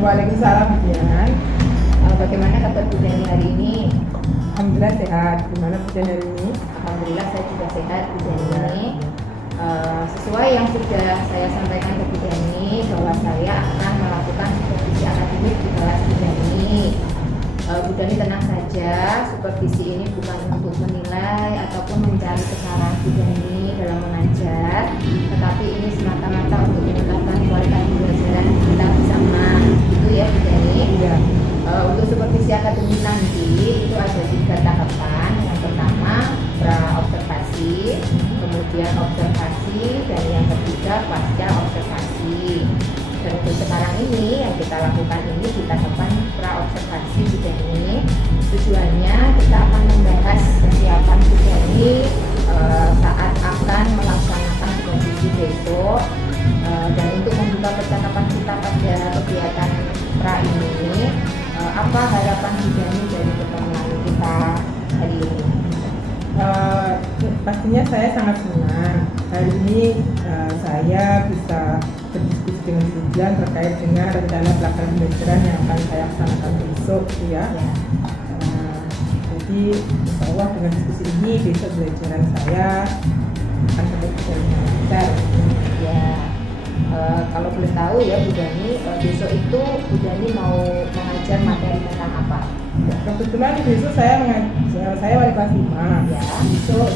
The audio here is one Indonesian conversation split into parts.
Waalaikumsalam, Dian. Bagaimana kabar Bu Dani hari ini? Alhamdulillah sehat. Gimana Bu Dian hari ini? Alhamdulillah saya juga sehat Bu Dani. Sesuai yang sudah saya sampaikan ke Bu Dani bahwa saya akan melakukan supervisi akademik di kelas Bu Dani. Bu Dani tenang saja, supervisi ini bukan untuk menilai ataupun mencari kesalahan Bu Dani dalam mengajar, tetapi ini semata-mata untuk meningkatkan kualitas pembelajaran kita bersama. Itu ya Bu Dani. Iya. Untuk supervisi akademik nanti itu ada 3 tahapan. Yang pertama pra-observasi, kemudian observasi, dan yang ketiga pasca observasi. Dan untuk sekarang ini yang kita lakukan ini di tahapan pra-observasi Bu Dani. Tujuannya kita akan membahas persiapan Bu Dani saat akan melaksanakan supervisi besok. Dan untuk membuka percakapan kita pada kegiatan pra ini, apa harapan Bu Dani dari pertemuan kita hari ini? Pastinya saya sangat senang hari ini saya bisa berdiskusi dengan Bu Dian terkait dengan rencana pelaksanaan pembelajaran yang akan saya laksanakan besok, ya. Jadi insya Allah dengan diskusi ini besok pembelajaran saya akan berjalan dengan lancar. Ya, kalau boleh tahu ya Bu Dani, besok itu Bu Dani mau mengajar materi tentang apa? Ya, kebetulan besok saya wali kelas 5. Ya. Besok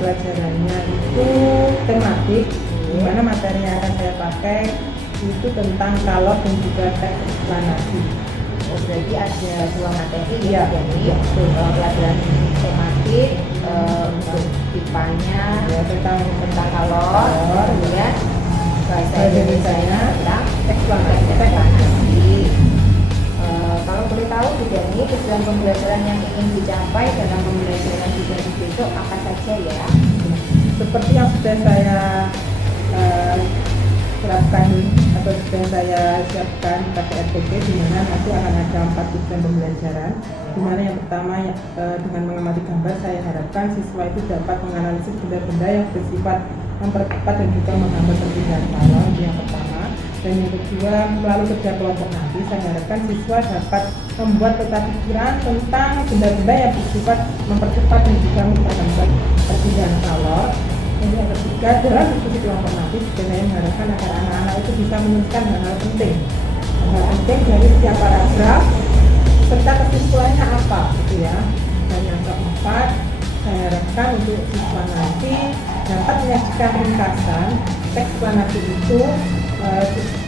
pelajarannya itu tematik, di mana materi yang akan saya pakai itu tentang kalor dan juga teks eksplanasi. Oh, berarti ada 2 materi Iya. ya Bu Dani. Iya, betul. Pelajaran tematik untuk tipanya Ya, tentang kalor, kemudian bahasa Indonesianya tentang eksplanasi. eksplanasi. Kalau boleh tahu Bu Dani, tujuan pembelajaran yang ingin dicapai dalam pembelajaran Bu Dani besok apa saja ya? Seperti yang sudah saya terapkan atau sudah saya siapkan pada RPP, di mana nanti akan ada 4 tujuan pembelajaran. Di mana yang pertama dengan mengamati gambar, saya harapkan siswa itu dapat menganalisis benda-benda yang bersifat mempercepat dan juga menggambar perpindahan kalor, itu yang pertama. Dan yang kedua, melalui kerja kelompok nanti saya harapkan siswa dapat membuat peta pikiran tentang benda-benda yang bersifat mempercepat dan juga menggambar perpindahan kalor. Dan yang ketiga, dalam diskusi kelompok nanti saya mengharapkan agar anak-anak itu bisa menuliskan hal-hal penting dari setiap paragraf serta kesimpulannya apa, gitu ya. Dan yang keempat, saya harapkan untuk siswa nanti dapat menyajikan ringkasan teks eksplanasi itu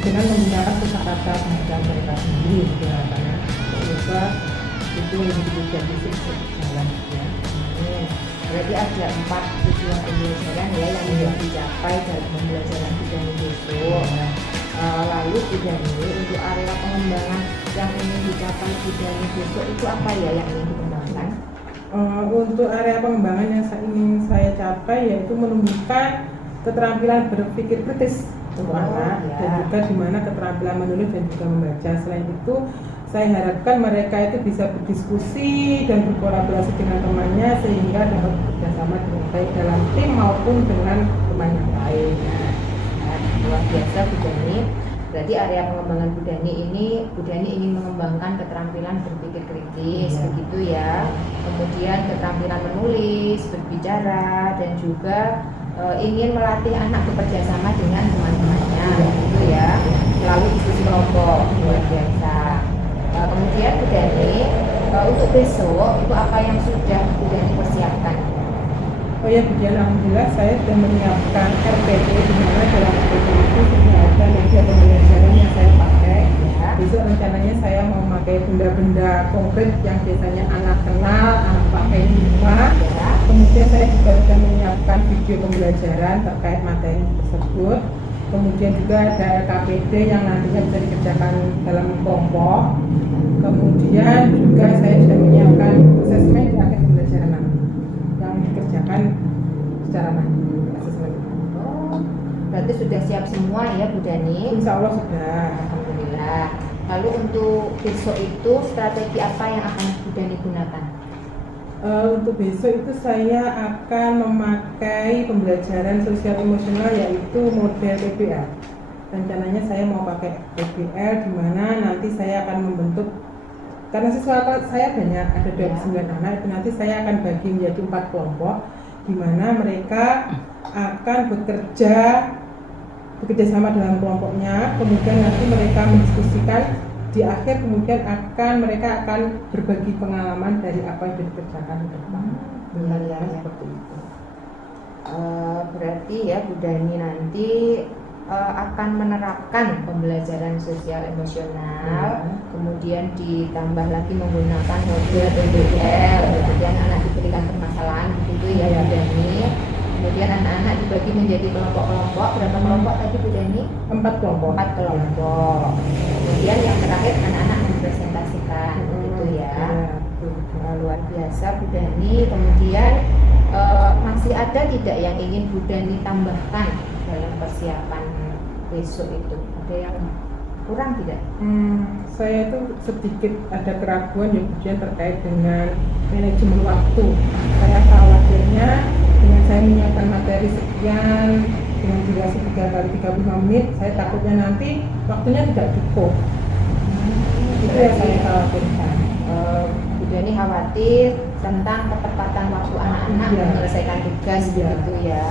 dengan menggunakan kosakata bahasa mereka sendiri, gitu harapannya. Semoga itu yang ditujukan bisa berjalan, ya. Berarti ada 4 tujuan pembelajaran ya yang ingin dicapai dalam pembelajaran Bu Dani besok. Lalu Bu Dani, untuk area pengembangan yang ingin dicapai Bu Dani besok itu apa ya yang ingin dikembangkan? Untuk area pengembangan yang ingin saya capai yaitu menumbuhkan keterampilan berpikir kritis untuk anak, ya. dan juga di mana keterampilan menulis dan juga membaca. Selain itu, saya harapkan mereka itu bisa berdiskusi dan berkolaborasi dengan temannya sehingga dapat bekerjasama dengan baik dalam tim maupun dengan teman yang lain. Luar biasa Bu Dani. Berarti area pengembangan Bu Dani ini, Bu Dani ingin mengembangkan keterampilan berpikir kritis, begitu ya. Kemudian keterampilan menulis, berbicara, dan juga ingin melatih anak bekerja sama dengan teman-temannya, gitu ya. Melalui diskusi kelompok, luar biasa. Kemudian Bu Dani, untuk besok itu apa yang sudah Bu Dani persiapkan? Oh ya Bu Dian, alhamdulillah saya sudah menyiapkan RPP, di mana dalam RPP itu sudah ada media pembelajaran yang saya pakai. Ya. Besok rencananya saya mau memakai benda-benda konkret yang biasanya anak kenal, anak pakai di rumah. Ya. Kemudian saya juga sudah menyiapkan video pembelajaran terkait materi tersebut. Kemudian juga ada LKPD yang nantinya bisa dikerjakan dalam kelompok. Kemudian juga saya sudah menyiapkan asesmen di akhir pembelajaran nanti yang dikerjakan secara mandiri. Asesmen. Oh, berarti sudah siap semua ya Bu Dani? Insya Allah sudah. Alhamdulillah. Lalu untuk besok itu strategi apa yang akan Bu Dani gunakan? Untuk besok itu saya akan memakai pembelajaran sosial emosional yaitu model PBA. rencananya saya mau pakai PBL, di mana nanti saya akan membentuk, karena siswa saya banyak, ada 29 anak, itu nanti saya akan bagi menjadi 4 kelompok, di mana mereka akan bekerja sama dalam kelompoknya, kemudian nanti mereka mendiskusikan di akhir, kemudian mereka akan berbagi pengalaman dari apa yang dikerjakan ke depan. Seperti itu. Berarti ya Bu Dani nanti akan menerapkan pembelajaran sosial emosional, kemudian ditambah lagi menggunakan modul PBL, kemudian anak diberikan permasalahan begitu ya Bu Dani. Kemudian anak-anak dibagi menjadi kelompok-kelompok. Berapa kelompok tadi Bu Dani? 4 kelompok. 4 kelompok. Kemudian yang terakhir anak-anak mempresentasikan begitu ya. Luar biasa Bu Dani. Kemudian masih ada tidak yang ingin Bu Dani tambahkan dalam persiapan besok itu? Ada yang kurang tidak? Saya itu sedikit ada keraguan yang kemudian terkait dengan manajemen waktu. Saya khawatirnya dengan saya menyiapkan materi sekian dengan durasi 3 kali 35 menit, saya takutnya nanti waktunya tidak cukup. Itu yang saya khawatirkan. Bu Dani khawatir tentang ketepatan waktu anak-anak menyelesaikan tugas begitu ya.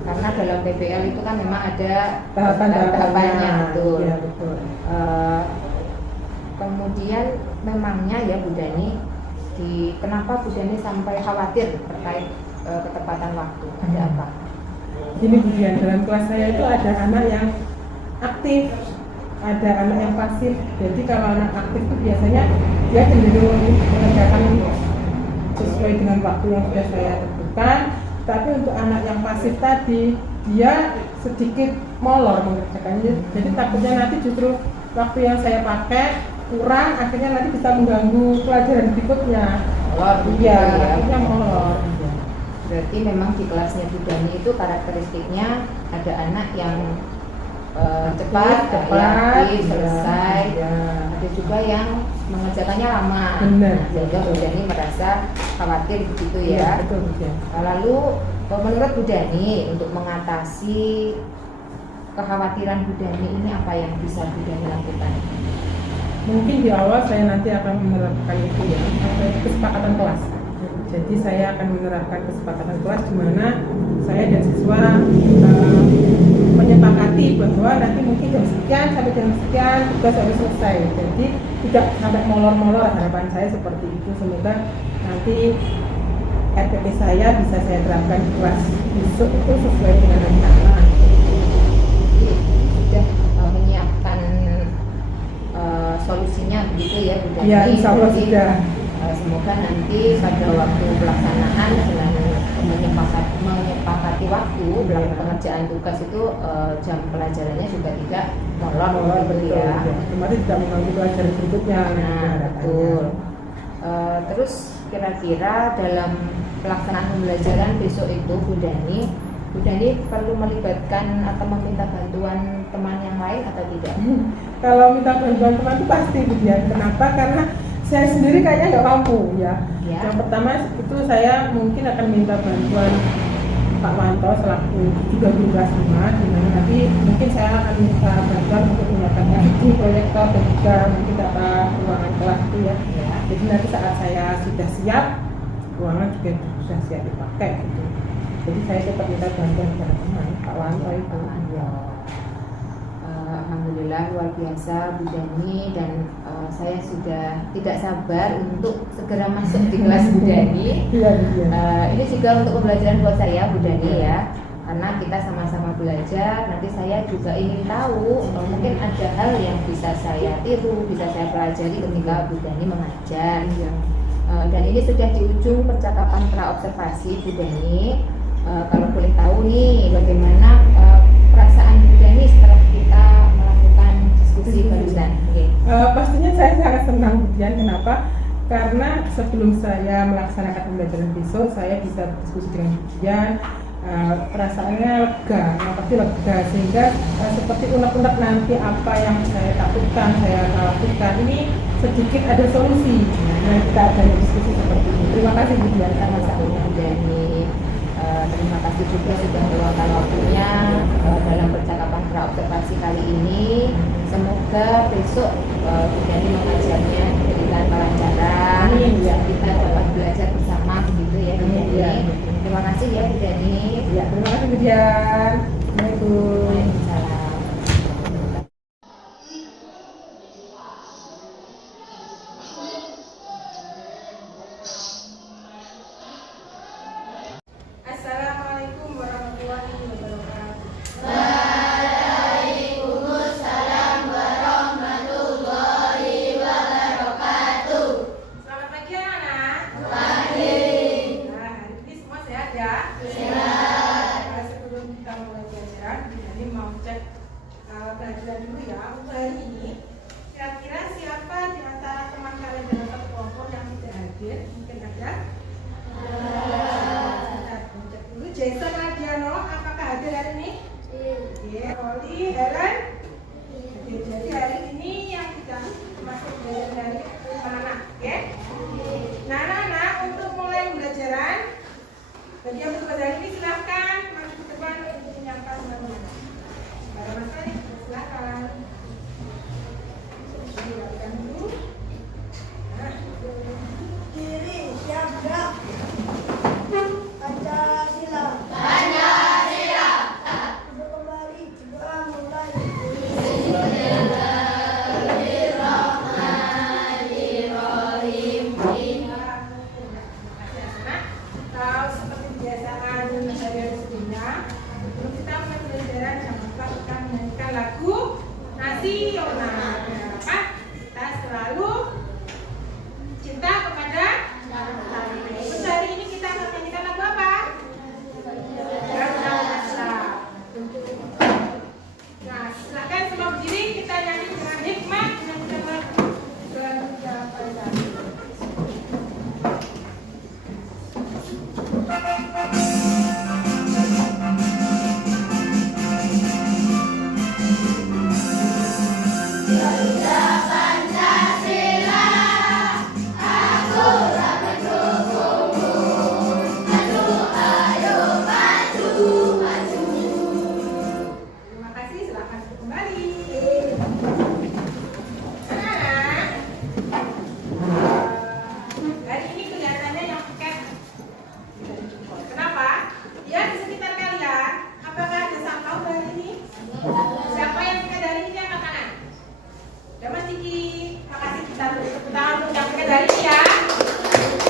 Karena dalam PBL itu kan memang ada tahapan-tahapannya, betul. Ya, betul. Kemudian memangnya ya Bu Dani, kenapa Bu Dani sampai khawatir terkait ketepatan waktu? Ada apa? Ini bagian dalam kelas saya itu ada anak yang aktif, ada anak yang pasif. Jadi kalau anak aktif itu biasanya dia cenderung mengerjakan sesuai dengan waktu yang sudah saya tentukan. Tapi untuk anak yang pasif tadi, dia sedikit molor mengerjakannya. Jadi takutnya nanti justru waktu yang saya pakai kurang, akhirnya nanti bisa mengganggu pelajaran berikutnya. Iya, akhirnya molor. Berarti memang di kelasnya Bu Dani itu karakteristiknya ada anak yang cepat, aktif, selesai. Ada juga yang mengerjakannya lama. Benar. Sehingga Bu Dani merasa khawatir begitu ya. Betul. Lalu menurut Bu Dani untuk mengatasi kekhawatiran Bu Dani ini apa yang bisa Bu Dani lakukan? Mungkin di awal saya nanti akan menerapkan itu ya, kesepakatan kelas. Jadi saya akan menerapkan kesepakatan kelas di mana saya dan siswa menyepakati bahwa nanti mungkin jam sekian sampai jam sekian tugas harus selesai. Jadi tidak sampai molor-molor, harapan saya seperti itu. Semoga nanti RPP saya bisa saya terapkan di kelas besok itu sesuai dengan rencana. Sudah menyiapkan solusinya begitu ya Bu Dani? Ya, insya Allah sudah. Semoga nanti pada waktu pelaksanaan dengan menyepakati waktu pengerjaan tugas itu jam pelajarannya juga tidak molor begitu ya. Kemarin tidak mengganggu pelajaran berikutnya. Nah, betul. Terus kira-kira dalam pelaksanaan pembelajaran besok itu Bu Dani perlu melibatkan atau meminta bantuan teman yang lain atau tidak? Kalau minta bantuan teman itu pasti Bu Dian. Kenapa? Karena saya sendiri kayaknya nggak mampu ya. Yang pertama itu saya mungkin akan minta bantuan Pak Wanto selaku juga guru kelas 5, di mana nanti mungkin saya akan minta bantuan untuk menyiapkan LCD, proyektor dan juga mungkin data ruangan kelas itu ya. Jadi nanti saat saya sudah siap, ruangan juga sudah siap dipakai gitu. Jadi saya tetap minta bantuan kepada teman Pak Wanto itu. Alhamdulillah luar biasa Bu Dani, dan saya sudah tidak sabar untuk segera masuk di kelas Bu Dani. Ini juga untuk pembelajaran buat saya Bu Dani ya, karena kita sama-sama belajar. Nanti saya juga ingin tahu mungkin ada hal yang bisa saya tiru, bisa saya pelajari ketika Bu Dani mengajar. Dan ini sudah di ujung percakapan pra-observasi Bu Dani. Kalau boleh tahu nih bagaimana perasaan Bu Dani setelah kita melakukan diskusi barusan? Pastinya saya sangat senang Bu Dian. Kenapa? Karena sebelum saya melaksanakan pembelajaran besok, saya bisa berdiskusi dengan Bu Dian. Perasaannya lega, pasti lega, sehingga seperti unek-unek nanti apa yang saya takutkan, saya khawatirkan ini sedikit ada solusi. Nah, kita ada diskusi seperti ini. Terima kasih Bu Dian. Sama-sama Bu Dani. Terima kasih juga sudah meluangkan waktunya dalam percakapan pra-observasi kali besok jadi mengajarnya diberikan kelancaran, kita dapat belajar bersama begitu ya Bu Dani. Terima kasih ya Bu Dani. Ya, terima kasih Bu Dian. Assalamualaikum. Waalaikumsalam. Assalamualaikum warahmatullahi wabarakatuh. Selamat pagi anak-anak. Pagi. Nah, hari ini semua sehat ya? Sehat. Sebelum kita mulai pelajaran, jadi mau cek pelajaran dulu ya. Untuk hari ini, kira-kira siapa di antara teman kalian dalam satu kelompok yang tidak hadir? Mungkin ada? Cek dulu. Jason Adiano, apakah hadir hari ini? Iya. Oli, Helen? Oke, jadi hari ini yang kita masuk belajar dari anak-anak, ya? Nah, anak-anak, untuk mulai pembelajaran, bagi yang bertugas hari ini silahkan maju ke depan untuk menyampaikan teman-teman. Pada masa ini, silahkan. Silakan dulu. Nah, Kiri, siap, gerak. Pancasila. Duduk kembali, segera mulai. Tahu seperti kebiasaan hari-hari sebelumnya, sebelum kita mulai pelajaran, jangan lupa kita menyanyikan lagu nasional. Apa? Kita selalu cinta kepada tanah. Terus hari ini kita akan menyanyikan lagu apa? Bangsa. Nah, silakan semua berdiri, kita nyanyi dengan hikmat menyanyikan lagu Bangsa Pancasila. Terima kasih, silakan kembali. Anak-anak, hari ini kelihatannya yang pakai kenapa? Ya, di sekitar kalian, apakah ada sampah hari ini? Siapa yang pakai hari ini angkat tangan? Ya Mas Diki, makasih kita tepuk tangan untuk yang pakai hari ini ya.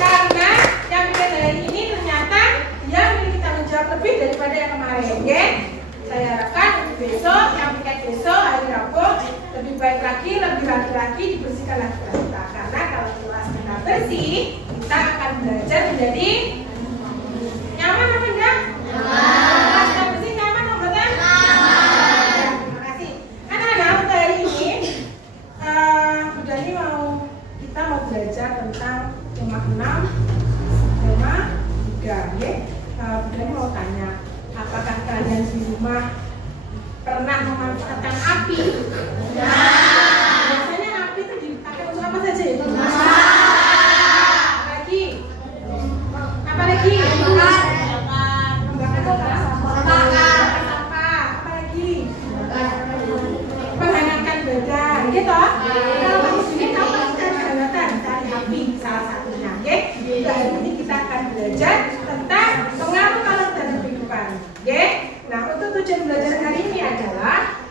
Karena yang pakai hari ini ternyata dia memiliki tanggung jawab lebih daripada yang kemarin, oke? Saya harapkan untuk besok, yang pakai besok hari Rabu lebih baik lagi, lebih lagi dibersihkan lagi kita. Karena kalau kelas kita bersih, kita akan belajar menjadi nyaman apa enggak? Kelas kita bersih nyaman apa enggak? Ya, terima kasih. Anak-anak, untuk hari ini Bu Dani kita mau belajar tentang tema 6, tema 3, ya. Bu Dani mau tanya, apakah kalian di rumah pernah memanfaatkan api? Biasanya api itu dipakai untuk apa saja ya? Apa lagi? Membakar sampah. Apa lagi? Menghangatkan badan, gitu. Kalau di sini tahu kan kehangatan dari api salah satunya, oke? Hari ini kita akan belajar tentang pengaruh kalor dalam kehidupan, oke? Nah, untuk tujuan belajar hari ini adalah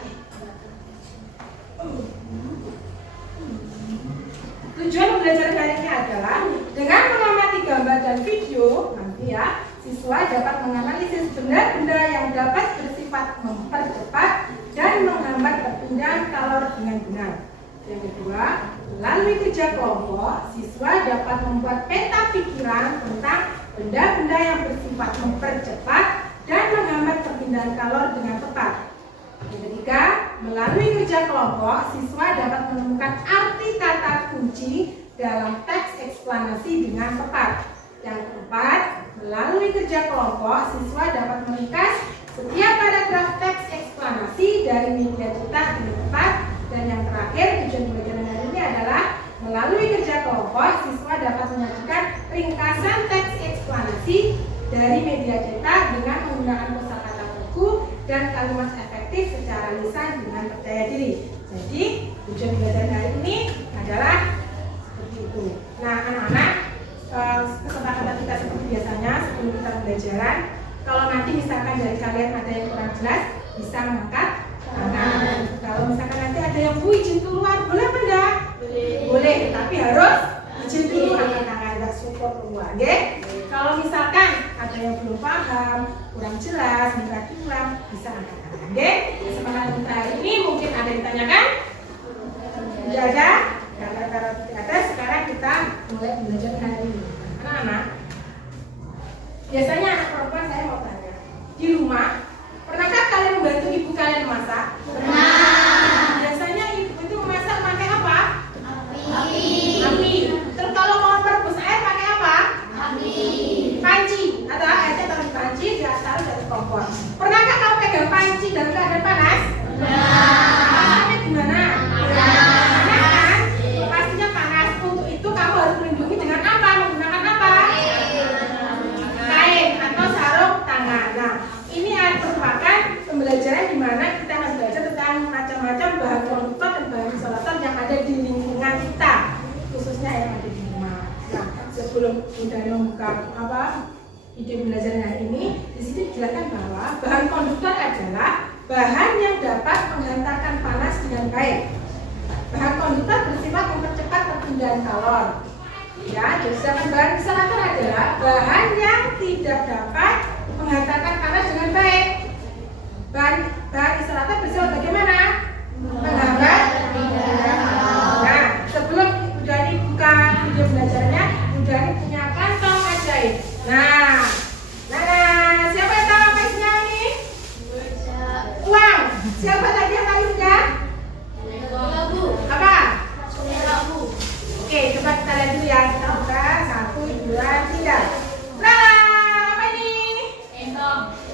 dengan mengamati gambar dan video nanti ya, siswa dapat menganalisis benda-benda yang dapat bersifat mempercepat dan menghambat perpindahan kalor dengan benar. Yang kedua, melalui kerja kelompok, siswa dapat membuat peta pikiran tentang benda-benda yang bersifat mempercepat dan menghambat perpindahan kalor dengan tepat. Yang ketiga, melalui kerja kelompok, siswa dapat menemukan arti kata kunci dalam teks eksplanasi dengan tepat. Yang keempat, melalui kerja kelompok, siswa dapat meringkas setiap paragraf teks eksplanasi dari media cetak dengan tepat. Dan yang terakhir, tujuan pembelajaran hari ini adalah melalui kerja kelompok, siswa dapat menyajikan ringkasan teks eksplanasi dari media cetak dengan menggunakan kosakata buku dan kalimat efektif secara lisan dengan percaya diri. Jadi tujuan belajar hari ini adalah seperti itu. Nah anak-anak, kesepakatan kita seperti biasanya sebelum kita pembelajaran, kalau nanti misalkan dari kalian ada yang kurang jelas bisa mengangkat tangan. Kalau misalkan nanti ada yang izin keluar, boleh apa enggak? Boleh, tapi harus izin dulu angkat tangan, enggak support keluar, oke? Kalau misalkan ada yang belum paham, kurang jelas, kurang, bisa angkat tangan, oke? Kesempatan kita hari ini mungkin ada yang ditanyakan? Tidak ada? Kalau tidak ada, sekarang kita mulai belajar hari ini. Anak-anak, biasanya anak perempuan saya mau tanya, di rumah pernahkah kalian membantu ibu kalian memasak? Pernah. Biasanya ibu itu memasak pakai apa? Api. Terus kalau mau merebus air pakai apa? Api. Panci. Atau airnya taruh di panci, dia taruh di atas kompor. Pernahkah kamu pegang panci dalam keadaan panas? Rasanya gimana? Panas kan? Pastinya panas. Untuk itu kamu harus melindungi dengan apa? Menggunakan apa? Kain atau sarung tangan. Nah, ini merupakan pembelajaran di mana kita akan belajar tentang macam-macam bahan konduktor dan bahan isolator yang ada di lingkungan kita, khususnya yang ada di rumah. Nah, sebelum kita membuka ide belajar hari ini, di sini dijelaskan bahwa bahan konduktor adalah bahan yang dapat menghantarkan panas dengan baik. Bahan konduktor bersifat mempercepat perpindahan kalor. Ya, jadi sedangkan bahan isolator adalah bahan yang tidak dapat menghantarkan panas dengan baik. Bahan isolator bersifat bagaimana? Menghambat perpindahan kalor. Nah, sebelum Udani buka video belajarnya, Udani punya kantong ajaib. Nah, siapa yang tahu apa isinya ini? Uang. Siapa tadi yang tahu isinya? Apa? Oke, coba kita lihat dulu ya. Kita buka 1, 2, 3. Nah, apa ini?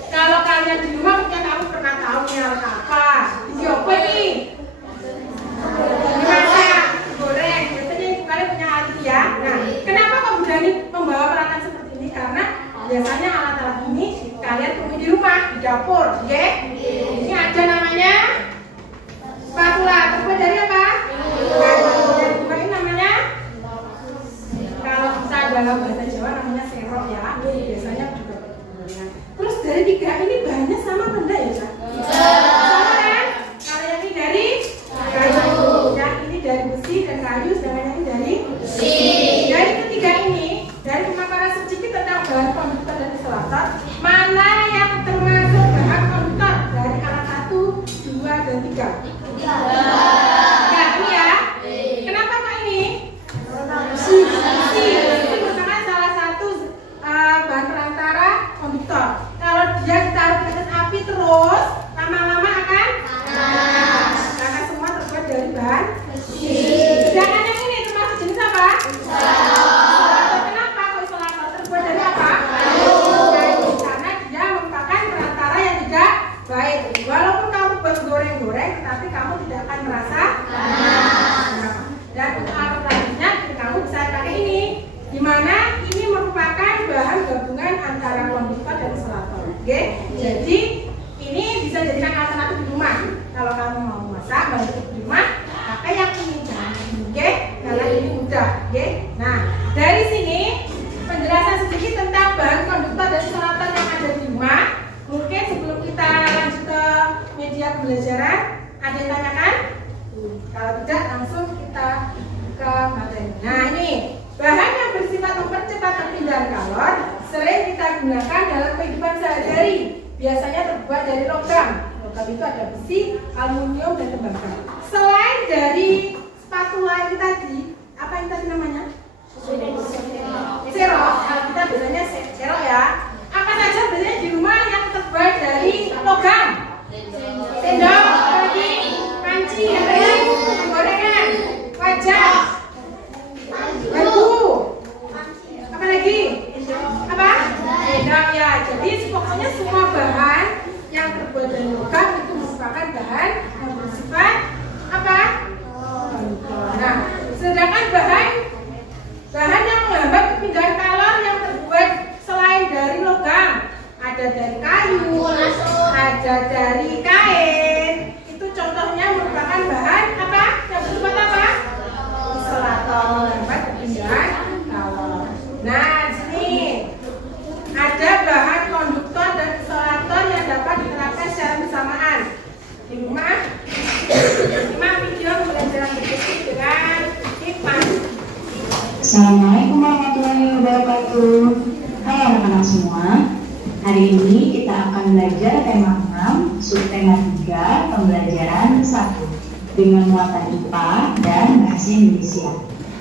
Kalau kalian di rumah mungkin kamu pernah tahu nyala apa? Ini apa ini? Dimasak, goreng. Biasanya ibu kalian punya alat ya. Nah, kenapa kamu berani membawa peralatan seperti ini? Karena biasanya alat-alat ini kalian punya di rumah, di dapur, ya? Ini ada namanya spatula. Terbuat dari apa? Dan juga ini namanya, kalau kita dalam bahasa Jawa namanya serok ya. Biasanya juga pakai. Terus dari 3 ini bahannya sama apa enggak ya, Cak? Sama kan? Kalau yang ini dari kayu, yang ini dari besi dan kayu, sedangkan yang ini dari besi. Dari ketiga ini, dari pemaparan sedikit tentang bahan konduktor dan isolator, mana yang termasuk bahan konduktor dari alat 1, 2, dan 3? Ini ya. Kenapa Pak ini? Besi. Besi merupakan salah satu bahan perantara konduktor. Kalau dia ditaruh di atas api terus, lama-lama akan panas. Karena semua terbuat dari bahan besi. Sedangkan yang ini termasuk jenis apa? Isolator. Kenapa kok isolator terbuat dari apa? Kayu. Karena dia merupakan perantara yang tidak baik. Walaupun kamu buat goreng-goreng, tetapi kamu tidak akan merasa panas. Dan untuk alat lainnya, kamu bisa pakai ini, di mana ini merupakan bahan gabungan antara konduktor dan isolator. Oke? Jadi ini bisa jadikan alternatif di rumah. Kalau kamu mau masak, bantu di rumah, pakai yang ini, oke? Karena ini mudah, oke? Nah, dari sini penjelasan sedikit tentang bahan konduktor dan isolator yang ada di rumah. Mungkin sebelum kita lanjut ke media pembelajaran, ada yang tanyakan? Kalau tidak, langsung kita ke materi. Nah, ini bahan yang bersifat mempercepat perpindahan kalor sering kita gunakan dalam kehidupan sehari-hari. Biasanya terbuat dari logam. Logam itu ada besi, aluminium, dan tembaga. Selain dari spatula ini tadi, apa yang tadi namanya? Serok. Kalau kita biasanya serok ya. Apa saja biasanya di rumah yang terbuat dari logam? Sendok, lagi, panci, gorengan, wajan, bambu, apa lagi? Apa? Sendok ya. Jadi pokoknya semua bahan yang terbuat dari logam itu merupakan bahan yang bersifat apa? Nah, sedangkan bahan yang menghambat perpindahan kalor yang terbuat selain dari logam, ada dari kayu, ada dari kain. Itu contohnya merupakan bahan semua. Hari ini kita akan belajar tema 6, subtema 3, pembelajaran 1 dengan muatan IPA dan bahasa Indonesia.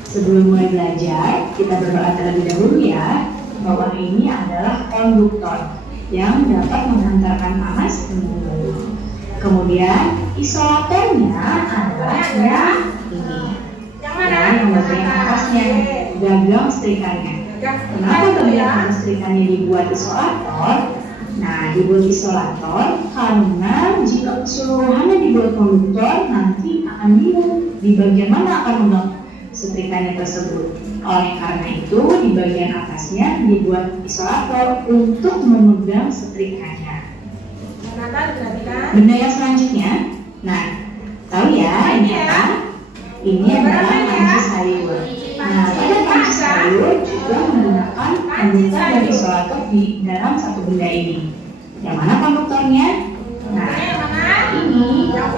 Sebelum mulai belajar, kita berdoa terlebih dahulu ya, bahwa ini adalah konduktor yang dapat mengantarkan panas ke bumi. Kemudian isolatornya adalah yang ini. Yang mana? Yang bagian atasnya, gagang setrikannya. Kenapa bagian setrikannya dibuat isolator? Nah, dibuat isolator karena jika keseluruhannya dibuat konduktor, nanti akan bingung di bagian mana akan megang setrikannya tersebut. Oleh karena itu, di bagian atasnya dibuat isolator untuk memegang setrikannya. Benda yang selanjutnya, nah, tahu ya ini apa? Ini adalah panci sayur. Nah, pada panci sayur juga menggunakan konduktor dan isolator di dalam satu benda ini. Yang mana konduktornya? Nah, ini yang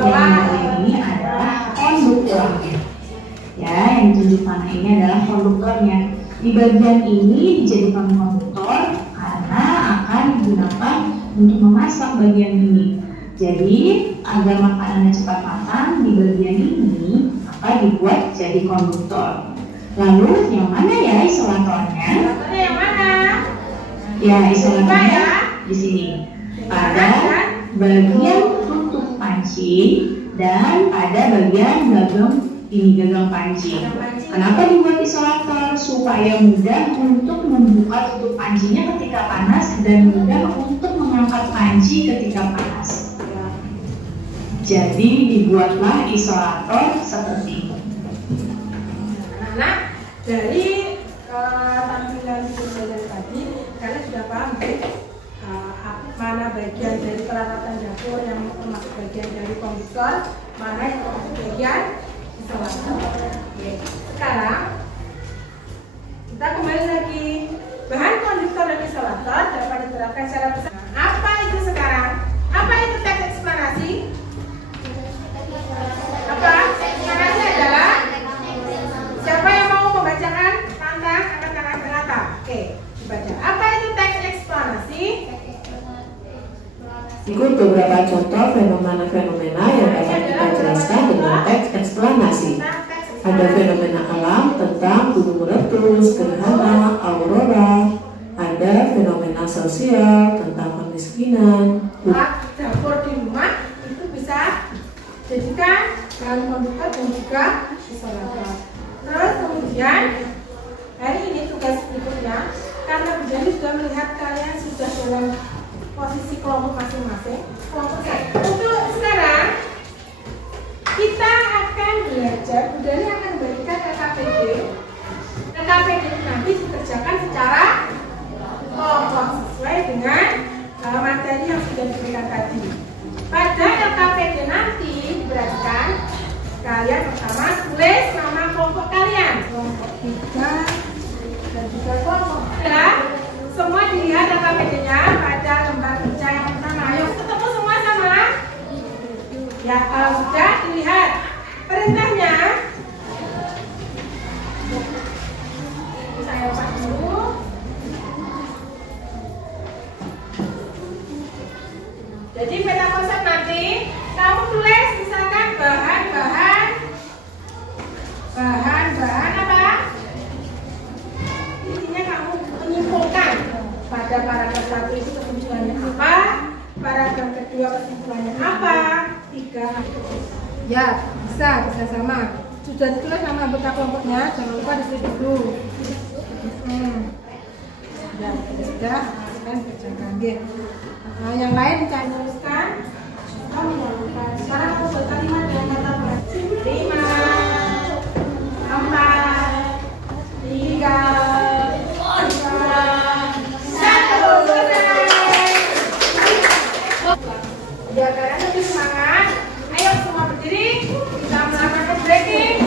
ini adalah konduktornya. Ya, yang ditunjuk panah ini adalah konduktornya. Di bagian ini dijadikan konduktor karena akan digunakan untuk memasak bagian ini. Jadi, agar makanannya cepat matang, di bagian ini akan dibuat jadi konduktor. Lalu, yang mana ya isolatornya? Isolatornya yang mana? Ya, isolatornya di sini. Pada bagian tutup panci dan pada bagian gagang panci. Kenapa dibuat isolator? Supaya mudah untuk membuka tutup pancinya ketika panas dan mudah untuk mengangkat panci ketika panas. Jadi dibuatlah isolator seperti ini. Anak-anak, dari tampilan video tadi, kalian sudah paham mana bagian dari peralatan dapur yang termasuk bagian dari konduktor, mana yang termasuk bagian isolator. Oke. Sekarang kita kembali lagi, bahan konduktor dan isolator dapat diterapkan secara bersama. Apa itu sekarang? Apa itu teks eksplanasi? Apa? Eksplanasi adalah siapa yang mau membacakan? Pantang, angkat tangan ke atas. Oke, dibaca. Apa itu teks eksplanasi? Ikut beberapa contoh fenomena-fenomena yang dapat kita jelaskan dengan teks eksplanasi. Ada fenomena alam tentang gunung meletus, gerhana, aurora. Ada fenomena sosial tentang kemiskinan. Dapur di rumah itu bisa jadikan bahan konduktor dan juga isolator. Terus kemudian hari ini tugas berikutnya, karena Bu Jani sudah melihat kalian sudah dalam posisi kelompok masing-masing. Untuk sekarang kita akan belajar, Bu Jani akan memberikan LKPD. LKPD nanti dikerjakan secara kelompok sesuai dengan materi yang sudah diberikan tadi. Pada LKPD nanti diperhatikan kalian pertama tulis nama kelompok kalian, kelompok 3 dan juga kelompok 4. Semua dilihat LKPD-nya pada lembar kerja yang pertama. Ayo ketemu semua sama. Ya, kalau sudah dilihat perintahnya, saya ubah dulu. Jadi peta konsep nanti kamu tulis misalkan bahan-bahan apa? Intinya kamu menyimpulkan pada paragraf 1 itu kesimpulannya apa, paragraf kedua kesimpulannya apa, 3. Ya, bisa sama. Sudah ditulis nama anggota kelompoknya, jangan lupa ditulis dulu. Ya, sudah, kan kerjakan. Nah, yang lain bisa menuliskan. Sekarang aku buat kalimat dengan kata berarti 5, 4, 3, 2, 1. Selesai. Ya, kalian lebih semangat. Ayo semua berdiri. Kita melakukan breaking.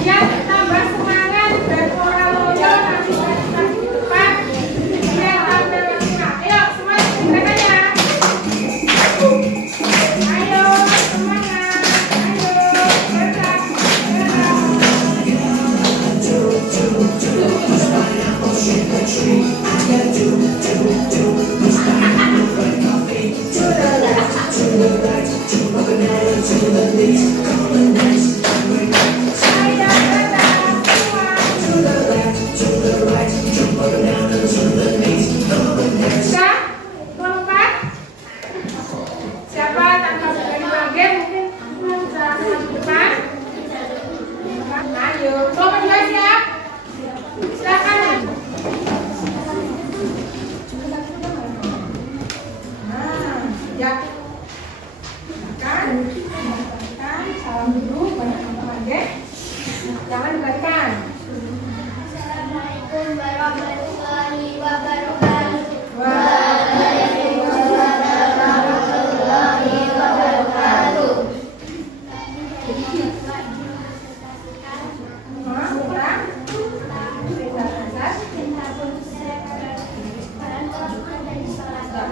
Biar tambah semangat dan moral loyo nanti kita di depan. Biar tampil maksimal. Ayo semua gerakannya. Ayo semangat. Ayo bergerak. Ya. Silakan. Salam dulu banyak teman-teman deh. Jangan dibalikan. Assalamualaikum warahmatullahi wabarakatuh. Waalaikumsalam warahmatullahi wabarakatuh.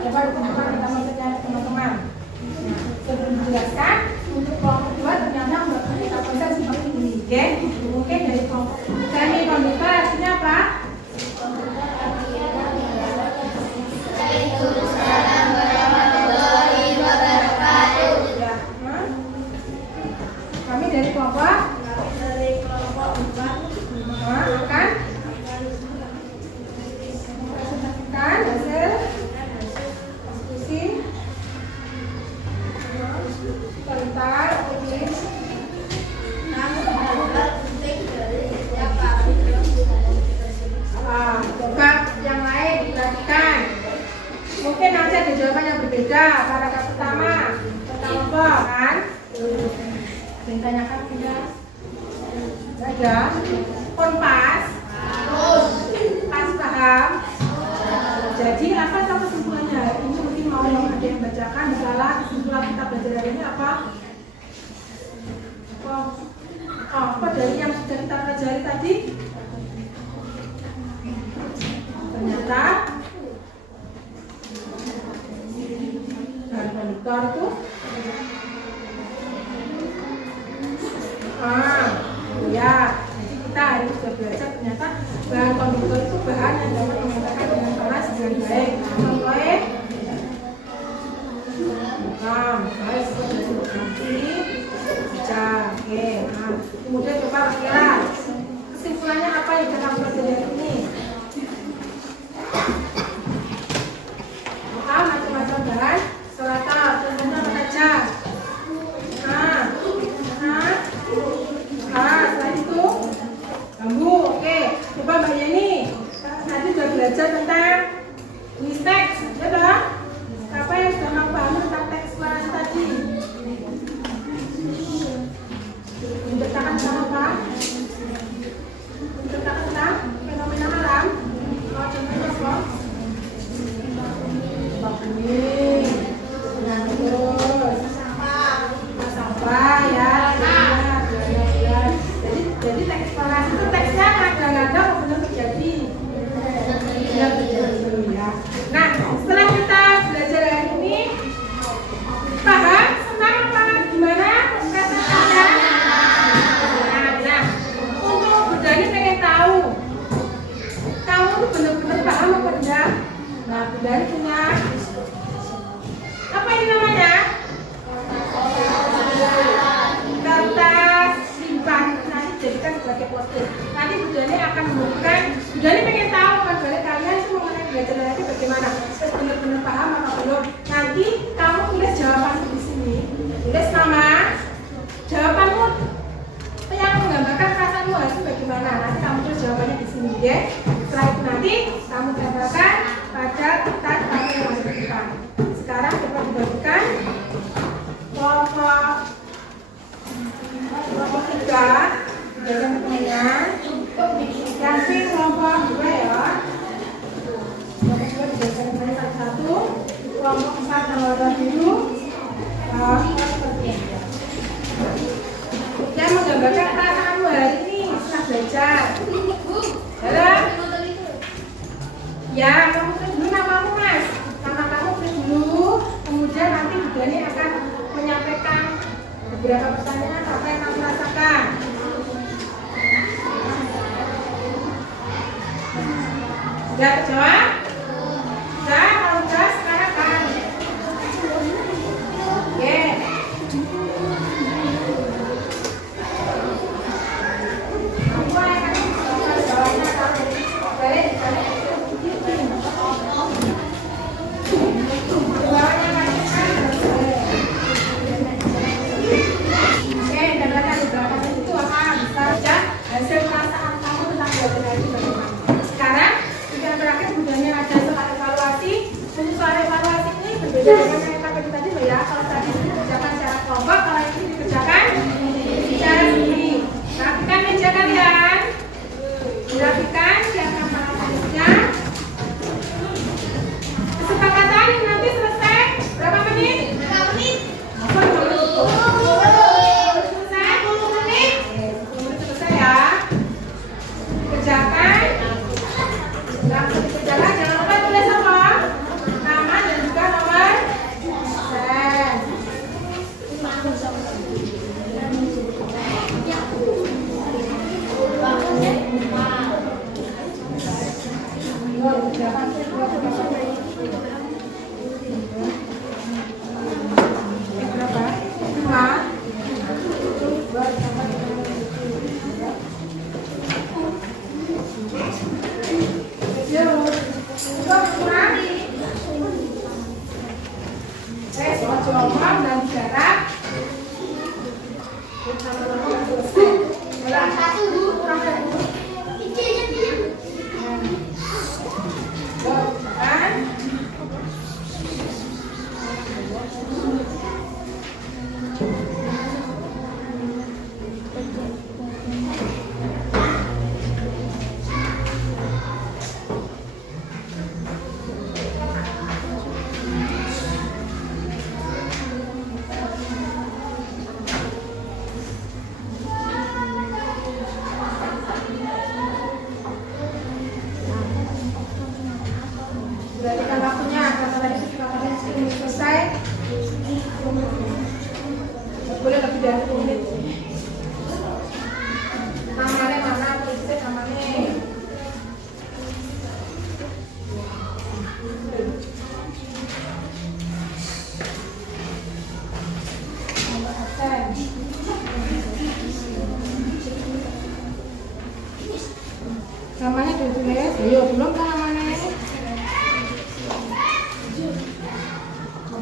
Coba teman-teman. Sebelum dijelaskan untuk kelompok 2 ternyata kita konsep seperti ini. Oke? Mungkin dari kelompok semikonduktor artinya apa? Waalaikumsalam warahmatullahi wabarakatuh. Ya. Kami dari kelompok akan presentasikan hasil diskusi tentang coba yang lain diperhatikan. Mungkin nanti ada jawaban yang berbeda. Paragraf pertama kan? Yang tanyakan tidak ada. Pas paham. Jadi apa sama kesimpulannya? Ini mungkin mau yang ada yang bacakan. Misalnya kesimpulan kita belajar hari ini apa? Apa dari yang sudah kita pelajari tadi? Ternyata bahan konduktor itu ya, jadi kita hari ini sudah belajar ternyata bahan konduktor itu bahan yang dapat mengantarkan dengan panas dengan baik. Contohnya guys, nanti baca, oke. Kemudian coba kira kesimpulannya apa yang kita pelajari hari ini? Macam-macam bahan solator, contohnya apa saja? Selain itu bambu, oke. Coba Mbak Yeni, nanti sudah belajar tentang jenis teks, ya toh? Apa yang sudah kamu pahami tentang teks eksplorasi tadi? Menceritakan tentang apa? Menceritakan tentang fenomena alam. Contohnya apa? Terus sampah ya. Jadi teks eksplorasi itu teksnya kadang-kadang benar terjadi. Ya. Nah, setelah kita belajar hari ini, paham? Senang apa? Gimana? Kata-kata? Nah, untuk Budani pengen tahu, kamu tuh benar-benar paham apa enggak? Nah, Budani punya apa ini namanya? Kertas simpan. Nanti jadikan sebagai poster. Nanti Budani akan memberikan. Budani pengen tahu kan balik kalian itu mengenai belajar nanti bagaimana? Terus benar-benar paham apa belum? Nanti kamu tulis jawabanmu di sini. Tulis nama, jawabanmu yang menggambarkan perasaanmu itu bagaimana. Nanti kamu tulis jawabannya di sini, ya. Setelah itu nanti kamu gambarkan pada kertas kamu yang ada di depan. Sekarang coba dibagikan kelompok 3 jajan temannya. Nanti kelompok 2 ya. Kelompok 2 dijajan temannya satu-satu. Kelompok 4 yang warna biru. Seperti ini. Yang menggambarkan perasaanmu hari ini setelah belajar. Jalan. Ya, kamu tulis dulu namamu, Mas. Nama kamu tulis dulu. Kemudian nanti Budani akan menyampaikan beberapa pertanyaan apa yang kamu rasakan. Sudah terjawab? Sudah? Kalau sudah, sekarang kan? Oke. Kamu akan jawabnya kalau balik. Hasil perasaan kamu tentang belajar hari ini bagaimana? Sekarang yang terakhir budanya ada soal evaluasi. Untuk soal evaluasi ini berbeda dengan yang tadi ojo omong dan jarak. Kurang satu, Bu. Kurang satu. Kan? Berarti waktunya karena tadi kata-kata selesai. Boleh lebih dari 10 menit. Namanya mana? Tulis namanya. Namanya ditulis. Ayo, belum kan namanya?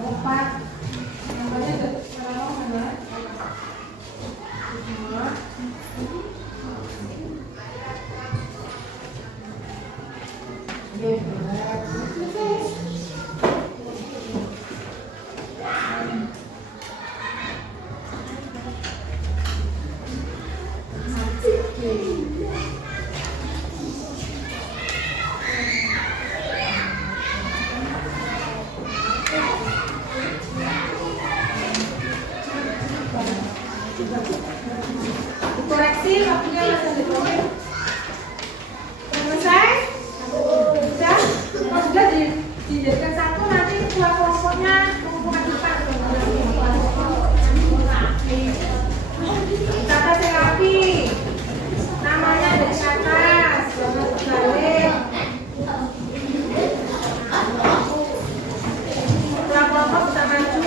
Empat. Namanya sekarang mana? Dikoreksi waktunya masih ditulis. Selesai? Sudah? Kalau sudah dijadikan satu nanti kelompok-kelompoknya pengumpulkan depan. Tata terapi. Namanya dari atas, jangan terbalik. Kelompok bisa maju.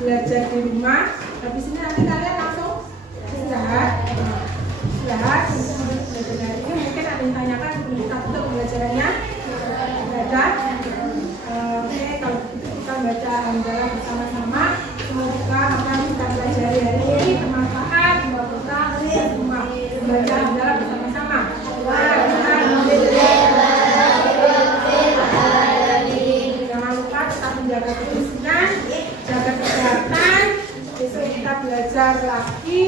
Belajar di rumah, habis ini nanti kalian langsung istirahat. Istirahat, belajar dari ini mungkin ada yang tanyakan sebelum kita tutup pembelajarannya. Baca, oke, kalau gitu kita baca hamdalah bersama-sama. Semoga apa yang kita pelajari hari ini bermanfaat buat kita di rumah. Baca hamdalah bersama-sama. Jangan lupa tetap menjaga kebersihan, jaga kesehatan. Besok kita belajar lagi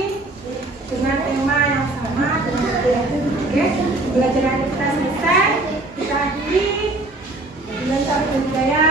dengan tema yang sama dengan oke. Pembelajaran kita selesai. Kita akhiri dengan satu budaya.